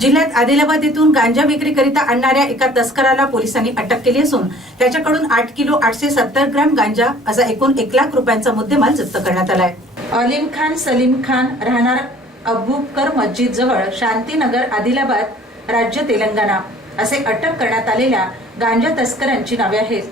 जिल्ह्यात आदिलाबाद येथून गांजा विक्रीकरिता आणणाऱ्या एका तस्कराला पोलिसांनी अटक केली असून त्याच्याकडून आठ किलो आठशे सत्तर ग्रॅम गांजा असा एकूण एक लाख रुपयांचा मुद्देमाल जप्त करण्यात आलाय. अलीम खान सलीम खान राहणार अबुकर मस्जिद जवळ शांतीनगर आदिलाबाद राज्य तेलंगणा. असे अटक करण्यात आलेल्या गांजा तस्करांची नावे आहेत.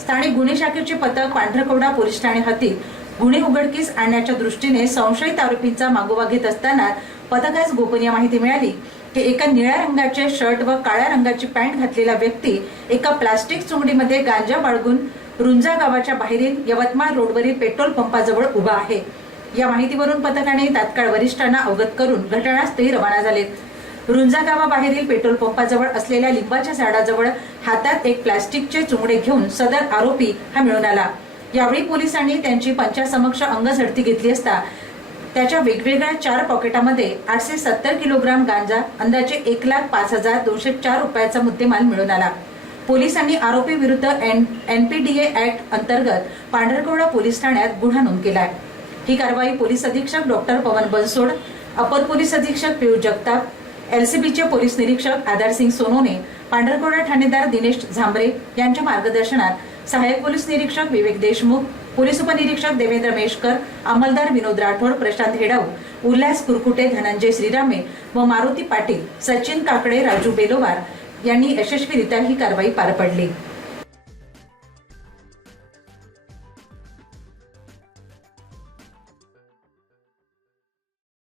स्थानिक गुन्हे शाखेचे पथक पांढरकवडा पोलीस ठाणे हद्दीत गुन्हे उघडकीस आणण्याच्या दृष्टीने संशयित आरोपींचा मागोवा घेत असताना पथकास गोपनीय माहिती मिळाली. की एका निळ्या रंगाचे शर्ट व काळ्या रंगाची पॅन्ट घातलेला व्यक्ती एका प्लास्टिक चुंगडीमध्ये गांजा बाळगून रुंजा गावाच्या बाहेरील यवतमाळ रोडवरील पेट्रोल पंपाजवळ उभा आहे. या माहितीवरून पथकाने तात्काळ वरिष्ठांना अवगत करून घटनास्थळी रवाना झालेत. रुंजा गावाबाहेरील पेट्रोल पंपाजवळ असलेल्या लिंबाच्या झाडाजवळ हातात एक प्लास्टिकचे चुंगडे घेऊन सदर आरोपी हा मिळून आला. यावेळी पोलिसांनी त्यांची पंचासमक्ष अंगझडती घेतली असता त्याच्या वेगवेगळ्या चार पॉकेटामध्ये आठशे सत्तर किलोग्राम गांजा अंदाजे एक लाख पाच हजार दोनशे चार रुपयाचा मुद्देमाल मिळून आला. पोलिसांनी आरोपी विरुद्ध एनपीडीए ऍक्ट अंतर्गत पांढरकवडा पोलीस ठाण्यात गुन्हा नोंद केला आहे ही कारवाई पोलीस अधीक्षक डॉक्टर पवन बनसोड अपर पोलीस अधीक्षक पियुष जगताप एलसीबीचे पोलीस निरीक्षक आधारसिंग सोनोने पांढरकवडा ठाणेदार दिनेश झांबरे यांच्या मार्गदर्शनात सहाय्यक पोलीस निरीक्षक विवेक देशमुख पोलीस उपनिरीक्षक देवेंद्र मेशकर अंमलदार विनोद राठोड प्रशांत हेडाऊ उल्हास कुरकुटे धनंजय श्रीरामे व मारुती पाटील सचिन काकडे राजू बेलोवार यांनी यशस्वीरित्या ही कारवाई पार पडली.